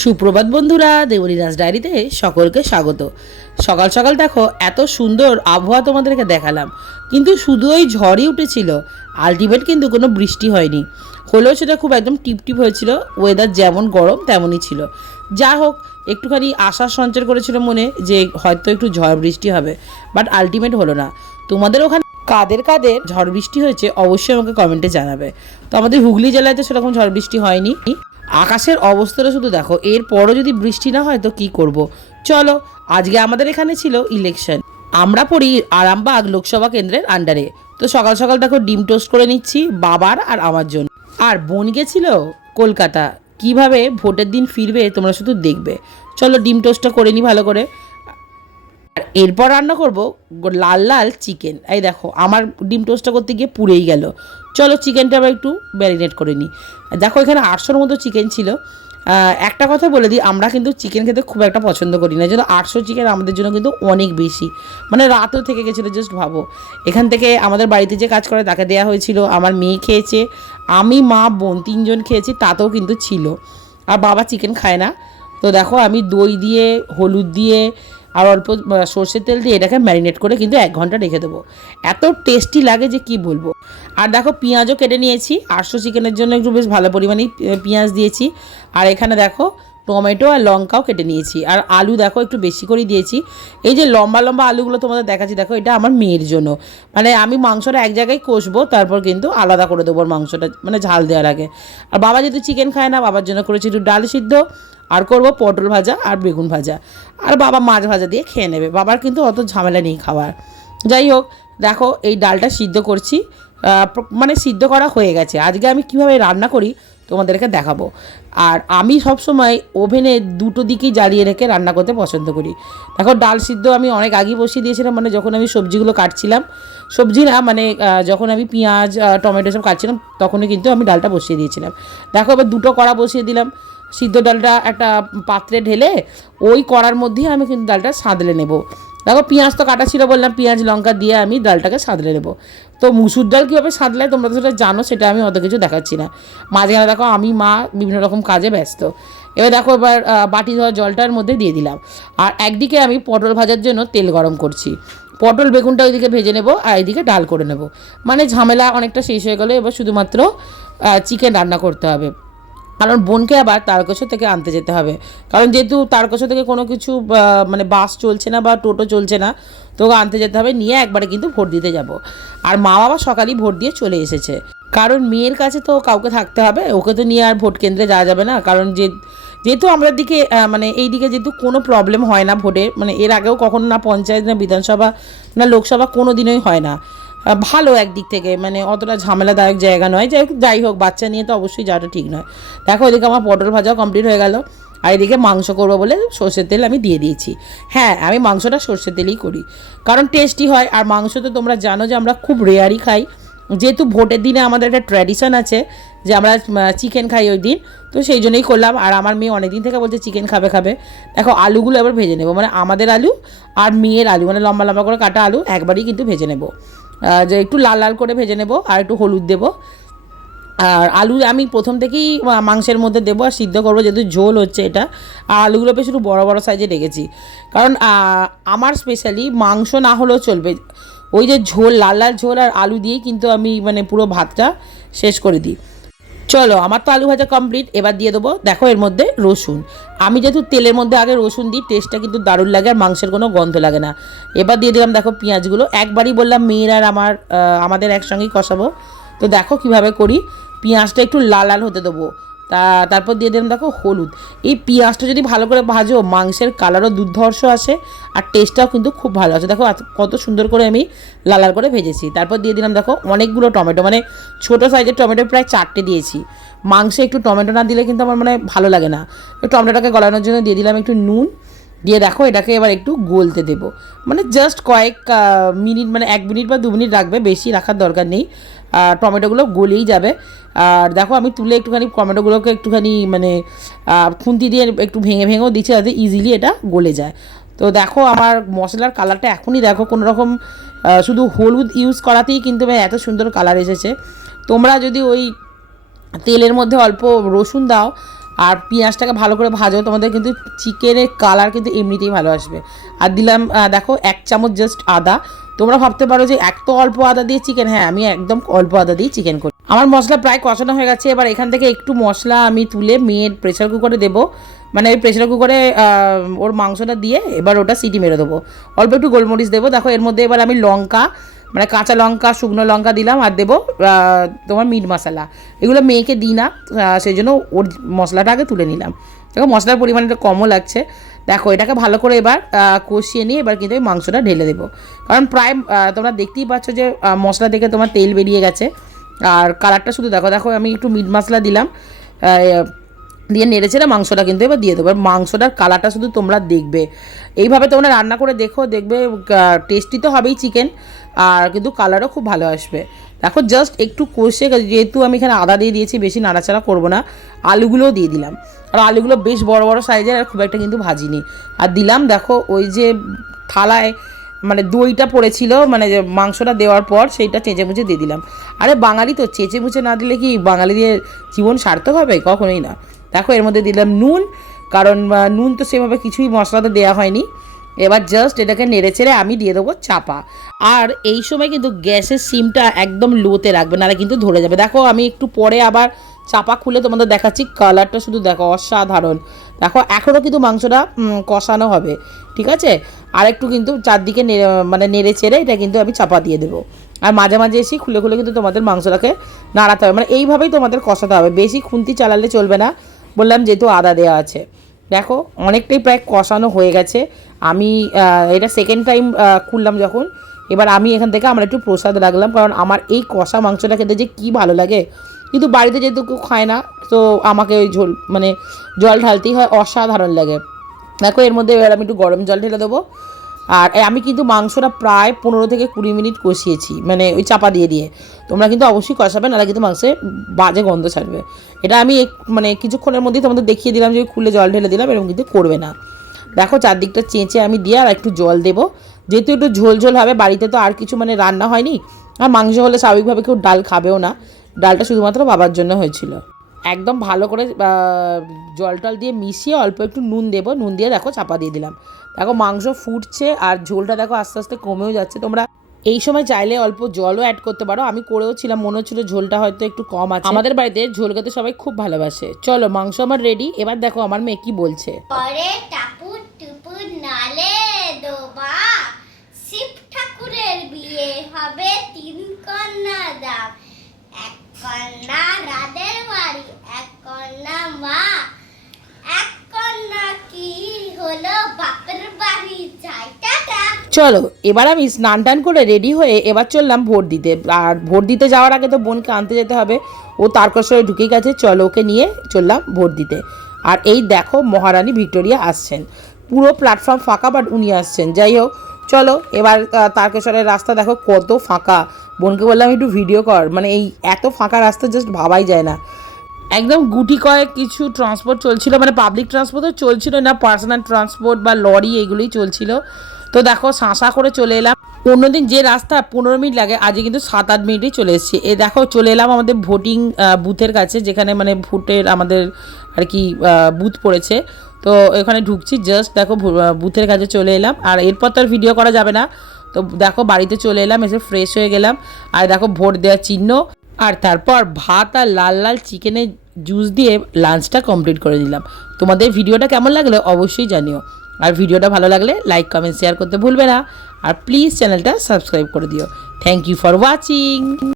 সুপ্রভাত বন্ধুরা, দেবলীনাথ ডায়েরিতে সকলকে স্বাগত। সকাল সকাল দেখো, এত সুন্দর আবহাওয়া তোমাদেরকে দেখালাম। কিন্তু শুধু ওই ঝড়ই উঠেছিল আলটিমেট কিন্তু কোনো বৃষ্টি হয়নি। হলেও সেটা খুব একদম টিপটিপ হয়েছিল ওয়েদার যেমন গরম তেমনই ছিল। যা হোক, একটুখানি আশার সঞ্চার করেছিল মনে যে হয়তো একটু ঝড় বৃষ্টি হবে বাট আলটিমেট হলো না। তোমাদের ওখানে কাদের কাদের ঝড় বৃষ্টি হয়েছে, অবশ্যই আমাকে কমেন্টে জানাবে। তো আমাদের হুগলি জেলায় তো সেরকম ঝড় বৃষ্টি হয়নি। আকাশের অবস্থাটা শুধু দেখো, এরপরও যদি বৃষ্টি না হয় তো কি করব। চলো, আজকে আমাদের এখানে ছিল ইলেকশন আমরা পড়ি আরামবাগ লোকসভা কেন্দ্রের আন্ডারে তো সকাল সকাল দেখো, ডিম টোস্ট করে নিচ্ছি বাবার আর আমার জন্য। আর বোন গেছিল কলকাতা। কীভাবে ভোটের দিন ফিরবে তোমরা শুধু দেখবে। চলো, ডিম টোস্টটা করে নি ভালো করে। আর এরপর রান্না করব লাল লাল চিকেন। এই দেখো, আমার ডিম টোস্টটা করতে গিয়ে পুড়েই গেল। চলো চিকেনটা আবার একটু ম্যারিনেট করে নিই। দেখো, এখানে আটশোর মতো চিকেন ছিল। একটা কথা বলে দিই, আমরা কিন্তু চিকেন খেতে খুব একটা পছন্দ করি না। যেন আটশো চিকেন আমাদের জন্য কিন্তু অনেক বেশি। মানে রাতেও থেকে গেছিল জাস্ট ভাবো। এখান থেকে আমাদের বাড়িতে যে কাজ করে, তাকে দেওয়া হয়েছিল। আমার মেয়ে খেয়েছে, আমি, মা, বোন তিনজন খেয়েছি, তাতেও কিন্তু ছিল। আর বাবা চিকেন খায় না। তো দেখো, আমি দই দিয়ে, হলুদ দিয়ে আর অল্প সর্ষের তেল দিয়ে এটাকে ম্যারিনেট করে কিন্তু এক ঘণ্টা রেখে দেবো। এত টেস্টি লাগে যে কি বলব? আর দেখো, পেঁয়াজও কেটে নিয়েছি। আটশো চিকেনের জন্য একটু বেশ ভালো পরিমাণেই পেঁয়াজ দিয়েছি। আর এখানে দেখো, টমেটো আর লঙ্কাও কেটে নিয়েছি। আর আলু দেখো, একটু বেশি করে দিয়েছি। এই যে লম্বা লম্বা আলুগুলো তোমাদের দেখাচ্ছি, দেখো, এটা আমার মেয়ের জন্য। মানে আমি মাংসটা এক জায়গায় কষবো, তারপর কিন্তু আলাদা করে দেবো মাংসটা মানে ঝাল দেওয়ার আগে। আর বাবা যেহেতু চিকেন খায় না, বাবার জন্য করেছি একটু ডাল সিদ্ধ। আর করব পটল ভাজা আর বেগুন ভাজা। আর বাবা মাছ ভাজা দিয়ে খেয়ে নেবে। বাবার কিন্তু অত ঝামেলা নেই খাওয়ার। যাই হোক, দেখো এই ডালটা সিদ্ধ করছি। মানে সিদ্ধ করা হয়ে গেছে। আজকে আমি কীভাবে রান্না করি তোমাদেরকে দেখাবো। আর আমি সবসময় ওভেনে দুটো দিকেই জ্বালিয়ে রেখে রান্না করতে পছন্দ করি। দেখো, ডাল সিদ্ধ আমি অনেক আগেই বসিয়ে দিয়েছিলাম। মানে যখন আমি সবজিগুলো কাটছিলাম সবজি না মানে যখন আমি পেঁয়াজ টমেটো সব কাটছিলাম, তখনই কিন্তু আমি ডালটা বসিয়ে দিয়েছিলাম। দেখো, এবার দুটো কড়া বসিয়ে দিলাম। সিদ্ধ ডালটা একটা পাত্রে ঢেলে ওই কড়ার মধ্যেই আমি কিন্তু ডালটা সাঁতলে নেব। দেখো, পেঁয়াজ তো কাটা ছিল বললাম, পেঁয়াজ, লঙ্কা দিয়ে আমি ডালটাকে সাঁতলে নেব। তো মুসুর ডাল কীভাবে সাঁতলায় তোমরা তো সেটা জানো, সেটা আমি অত কিছু দেখাচ্ছি না। মাঝখানে দেখো, আমি, মা বিভিন্ন রকম কাজে ব্যস্ত। এবার দেখো, এবার বাটি ধোয়া জলটার মধ্যে দিয়ে দিলাম। আর একদিকে আমি পটল ভাজার জন্য তেল গরম করছি। পটল বেগুনটা ওইদিকে ভেজে নেব আর এইদিকে ডাল করে নেব। মানে ঝামেলা অনেকটা শেষ হয়ে গেলো, এবার শুধুমাত্র চিকেন রান্না করতে হবে। কারণ বোনকে আবার তারকেশ্বর থেকে আনতে যেতে হবে। কারণ যেহেতু তারকেশ্বর থেকে কোনো কিছু মানে বাস চলছে না বা টোটো চলছে না, তো আনতে যেতে হবে। নিয়ে একবারে কিন্তু ভোট দিতে যাব। আর মা বাবা সকালেই ভোট দিয়ে চলে এসেছে। কারণ মেয়ের কাছে তো কাউকে থাকতে হবে। ওকে তো নিয়ে আর ভোট কেন্দ্রে যাওয়া যাবে না। কারণ যে, যেহেতু আমাদের দিকে মানে এই দিকে যেহেতু কোনো প্রবলেম হয় না ভোটে মানে এর আগেও কখনো না পঞ্চায়েত, না বিধানসভা, না লোকসভা কোনো দিনই হয় না। ভালো একদিক থেকে মানে অতটা ঝামেলাদায়ক জায়গা নয়। যাই যাই হোক, বাচ্চা নিয়ে তো অবশ্যই যাওয়াটা ঠিক নয়। দেখো, এদিকে আমার পটল ভাজাও কমপ্লিট হয়ে গেল। আর এদিকে মাংস করব বলে সর্ষের তেল আমি দিয়ে দিয়েছি। হ্যাঁ আমি মাংসটা সর্ষের তেলেই করি। কারণ টেস্টি হয়, আর মাংস তো তোমরা জানো যে আমরা খুব রেয়ারই খাই। যেহেতু ভোটের দিনে আমাদের একটা ট্র্যাডিশন আছে যে আমরা চিকেন খাই ওই দিন। তো সেই জন্যই করলাম। আর আমার মেয়ে অনেক দিন থেকে বলছে চিকেন খাবে খাবে। দেখো, আলুগুলো এবার ভেজে নেব। মানে আমাদের আলু আর মেয়ের আলু মানে লম্বা লম্বা করে কাটা আলু, একবারই কিন্তু ভেজে নেব। যে একটু লাল লাল করে ভেজে নেব আর একটু হলুদ দেবো। আর আলু আমি প্রথম থেকেই মাংসের মধ্যে দেবো আর সিদ্ধ করব, যেহেতু ঝোল হচ্ছে এটা। আর আলুগুলো বেশ একটু বড়ো বড়ো সাইজে রেখেছি। কারণ আমার স্পেশালি মাংস না হলেও চলবে। ওই যে ঝোল, লাল লাল ঝোল আর আলু দিয়েই কিন্তু আমি মানে পুরো ভাতটা শেষ করে দিই। চলো, আমার তো আলু ভাজা কমপ্লিট এবার দিয়ে দেবো। দেখো, এর মধ্যে রসুন। আমি যেহেতু তেলের মধ্যে আগে রসুন দিই টেস্টটা কিন্তু দারুণ লাগে আর মাংসের কোনো গন্ধ লাগে না। এবার দিয়ে দিলাম, দেখো, পেঁয়াজগুলো। একবারই বললাম, মেয়ের আর আমার আমাদের একসঙ্গেই কষাবো। তো দেখো, কীভাবে করি। পেঁয়াজটা একটু লাল লাল হতে দেবো। তা, তারপর দিয়ে দিলাম দেখো হলুদ। এই পেঁয়াজটা যদি ভালো করে ভাজো, মাংসের কালারও দুর্ধর্ষ আসে আর টেস্টটাও কিন্তু খুব ভালো আছে দেখো কত সুন্দর করে আমি লাল লাল করে ভেজেছি। তারপর দিয়ে দিলাম দেখো অনেকগুলো টমেটো মানে ছোটো সাইজের টমেটো প্রায় চারটে দিয়েছি। মাংসে একটু টমেটো না দিলে কিন্তু আমার মানে ভালো লাগে না। টমেটোটাকে গলানোর জন্য দিয়ে দিলাম একটু নুন। দিয়ে দেখো এটাকে এবার একটু গলতে দেবো। মানে জাস্ট কয়েক মিনিট মানে এক মিনিট বা দু মিনিট রাখবে, বেশি রাখার দরকার নেই। টমেটোগুলো গলেই যাবে। আর দেখো আমি তুলে একটুখানি টমেটোগুলোকে একটুখানি মানে খুন্তি দিয়ে একটু ভেঙে ভেঙেও দিচ্ছি যাতে ইজিলি এটা গলে যায়। তো দেখো আমার মশলার কালারটা এখনই দেখো কোনো রকম শুধু হলুদ ইউজ করাতেই কিন্তু এত সুন্দর কালার এসেছে। তোমরা যদি ওই তেলের মধ্যে অল্প রসুন দাও, আর পেঁয়াজটাকে ভালো করে ভাজো, তোমাদের কিন্তু চিকেনের কালার কিন্তু এমনিতেই ভালো আসবে। আর দিলাম দেখো এক চামচ জাস্ট আদা। তোমরা ভাবতে পারো যে এত অল্প আদা দিয়ে চিকেন হ্যাঁ আমি একদম অল্প আদা দিয়ে চিকেন করি। আমার মশলা প্রায় কষানো হয়ে গেছে, এবার এখান থেকে একটু মশলা আমি তুলে মেয়ের প্রেশার কুকারে দেবো। মানে ওই প্রেশার কুকারে ওর মাংসটা দিয়ে এবার ওটা সিটি মেরে দেবো। অল্প একটু গোলমরিচ দেবো। দেখো, এর মধ্যে এবার আমি লঙ্কা মানে কাঁচা লঙ্কা, শুকনো লঙ্কা দিলাম আর দেবো তোমার মিট মশলা এগুলো মেয়েকে দিই না সেই জন্য ওর মশলাটা আগে তুলে নিলাম। দেখো, মশলার পরিমাণটা কমও লাগছে। দেখো, এটাকে ভালো করে এবার কষিয়ে নিয়ে এবার কিন্তু ওই মাংসটা ঢেলে দেবো। কারণ প্রায় তোমরা দেখতেই পাচ্ছ যে মশলা থেকে তোমার তেল বেরিয়ে গেছে। আর কালারটা শুধু দেখো দেখো, আমি একটু মিট মশলা দিলাম। দিয়ে নেড়ে চেড়ে মাংসটা কিন্তু এবার দিয়ে দেবো। মাংসটার কালারটা শুধু তোমরা দেখবে। এইভাবে তোমরা রান্না করে দেখো, দেখবে টেস্টি তো হবেই চিকেন আর কিন্তু কালারও খুব ভালো আসবে। দেখো জাস্ট একটু কষে যেহেতু আমি এখানে আদা দিয়ে দিয়েছি, বেশি নাড়াচাড়া করব না। আলুগুলোও দিয়ে দিলাম। আর আলুগুলো বেশ বড় বড় সাইজের আর খুব একটা কিন্তু ভাজিনি। আর দিলাম, দেখো, ওই যে থালায় মানে দইটা পড়েছিল মানে যে মাংসটা দেওয়ার পর সেইটা চেঁচে মুচে দিয়ে দিলাম। আরে বাঙালি তো চেঁচে মুচে না দিলে কি বাঙালিদের জীবন সার্থক হবে? কখনোই না। দেখো, এর মধ্যে দিলাম নুন। কারণ নুন তো সেভাবে কিছুই মশলাতে দেওয়া হয়নি। এবার জাস্ট এটাকে নেড়ে চেড়ে আমি দিয়ে দেবো চাপা। আর এই সময় কিন্তু গ্যাসের সিমটা একদম লোতে রাখবে, নাহলে কিন্তু ধরে যাবে। দেখো, আমি একটু পরে আবার চাপা খুলে তোমাদের দেখাচ্ছি কালারটা শুধু দেখো অসাধারণ। দেখো এখনও কিন্তু মাংসটা কষানো হবে, ঠিক আছে? আর একটু কিন্তু চারদিকে মানে নেড়ে চেড়ে এটা কিন্তু আমি চাপা দিয়ে দেবো। আর মাঝে মাঝে এসে খুলে খুলে কিন্তু তোমাদের মাংসটাকে নাড়াতে হবে। মানে এইভাবেই তোমাদের কষাতে হবে। বেশি খুন্তি চালালে চলবে না। বললাম যেহেতু আদা দেওয়া আছে। দেখো, অনেকটাই প্রায় কষানো হয়ে গেছে। আমি এটা সেকেন্ড টাইম খুললাম যখন। এবার আমি এখান থেকে আমার একটু প্রসাদ রাখলাম, কারণ আমার এই কষা মাংসটা খেতে যে কি ভালো লাগে। কিন্তু বাড়িতে যেহেতু কেউ খায় না, তো আমাকে ওই ঝোল মানে জল ঢালতেই হয়, অসাধারণ লাগে। দেখো, এর মধ্যে এবার আমি একটু গরম জল ঢেলে দেবো। আর আমি কিন্তু মাংসটা প্রায় পনেরো থেকে কুড়ি মিনিট কষিয়েছি মানে ওই চাপা দিয়ে দিয়ে। তোমরা কিন্তু অবশ্যই কষাবে, নাহলে কিন্তু মাংসে বাজে গন্ধ ছাড়বে। এটা আমি মানে কিছুক্ষণের মধ্যেই তোমাদের দেখিয়ে দিলাম যে খুলে জল ঢেলে দিলাম, এরকম কিন্তু করবে না। দেখো চারদিকটা চেঁচে আমি দিয়ে আর একটু জল দেবো। যেহেতু একটু ঝোল ঝোল হবে, বাড়িতে তো আর কিছু মানে রান্না হয়নি, আর মাংস হলে স্বাভাবিকভাবে কেউ ডাল খাবেও না। ডালটা শুধুমাত্র বাবার জন্য হয়েছিল। একদম ভালো করে জল টল দিয়ে মিশিয়ে অল্প একটু নুন দেবো। নুন দিয়ে দেখো চাপা দিয়ে দিলাম। দেখো মাংস ফুটছে আর ঝোলটা দেখো আস্তে আস্তে কমেও যাচ্ছে। তোমরা এই সময় চাইলে অল্প জলও অ্যাড করতে পারো। আমি করেও ছিলাম, মনে হচ্ছিল ঝোলটা হয়তো একটু কম আছে। আমাদের বাড়িতে ঝোল খেতে সবাই খুব ভালোবাসে। চলো মাংস আমার রেডি এবার দেখো আমার মেয়ে কি বলছে। কন্যা বাড়ি, এক কন্যা মা, এক কন্যা কি হলো বাপের বাড়ি? চলো, এবার আমি স্নান টান করে রেডি হয়ে এবার চললাম ভোট দিতে। আর ভোট দিতে যাওয়ার আগে তো বোনকে আনতে যেতে হবে। ও তারকেশ্বরে ঢুকে গেছে, চলো ওকে নিয়ে চললাম ভোট দিতে। আর এই দেখো মহারানী ভিক্টোরিয়া আসছেন। পুরো প্ল্যাটফর্ম ফাঁকা বাট উনি আসছেন। যাই হোক, চলো, এবার তারকেশ্বরের রাস্তা দেখো, কত ফাঁকা। বোনকে বললাম, একটু ভিডিও কর। মানে এই এত ফাঁকা রাস্তা জাস্ট ভাবাই যায় না। একদম গুটি কয়েক কিছু ট্রান্সপোর্ট চলছিল মানে পাবলিক ট্রান্সপোর্টও চলছিল না পার্সোনাল ট্রান্সপোর্ট বা লরি এগুলোই চলছিল। তো দেখো শাঁসা করে চলে এলাম। অন্যদিন যে রাস্তা পনেরো মিনিট লাগে আজকে কিন্তু সাত আট মিনিটেই চলে এসেছি। এ দেখো, চলে এলাম আমাদের ভোটিং বুথের কাছে, যেখানে মানে ভোটের আমাদের আর কি বুথ পড়েছে। তো এখানে ঢুকছি জাস্ট দেখো বুথের কাছে চলে এলাম। আর এরপর তো আর ভিডিও করা যাবে না। তো দেখো বাড়িতে চলে এলাম, এসে ফ্রেশ হয়ে গেলাম। আর দেখো ভোট দেওয়ার চিহ্ন। আর তারপর ভাত আর লাল লাল চিকেনের জুস দিয়ে লাঞ্চটা কমপ্লিট করে দিলাম তোমাদের ভিডিওটা কেমন লাগলে অবশ্যই জানিও। আর ভিডিওটা ভালো লাগলে লাইক কমেন্ট শেয়ার করতে ভুলবে না। আর প্লিজ চ্যানেলটা সাবস্ক্রাইব করে দিও। Thank you for watching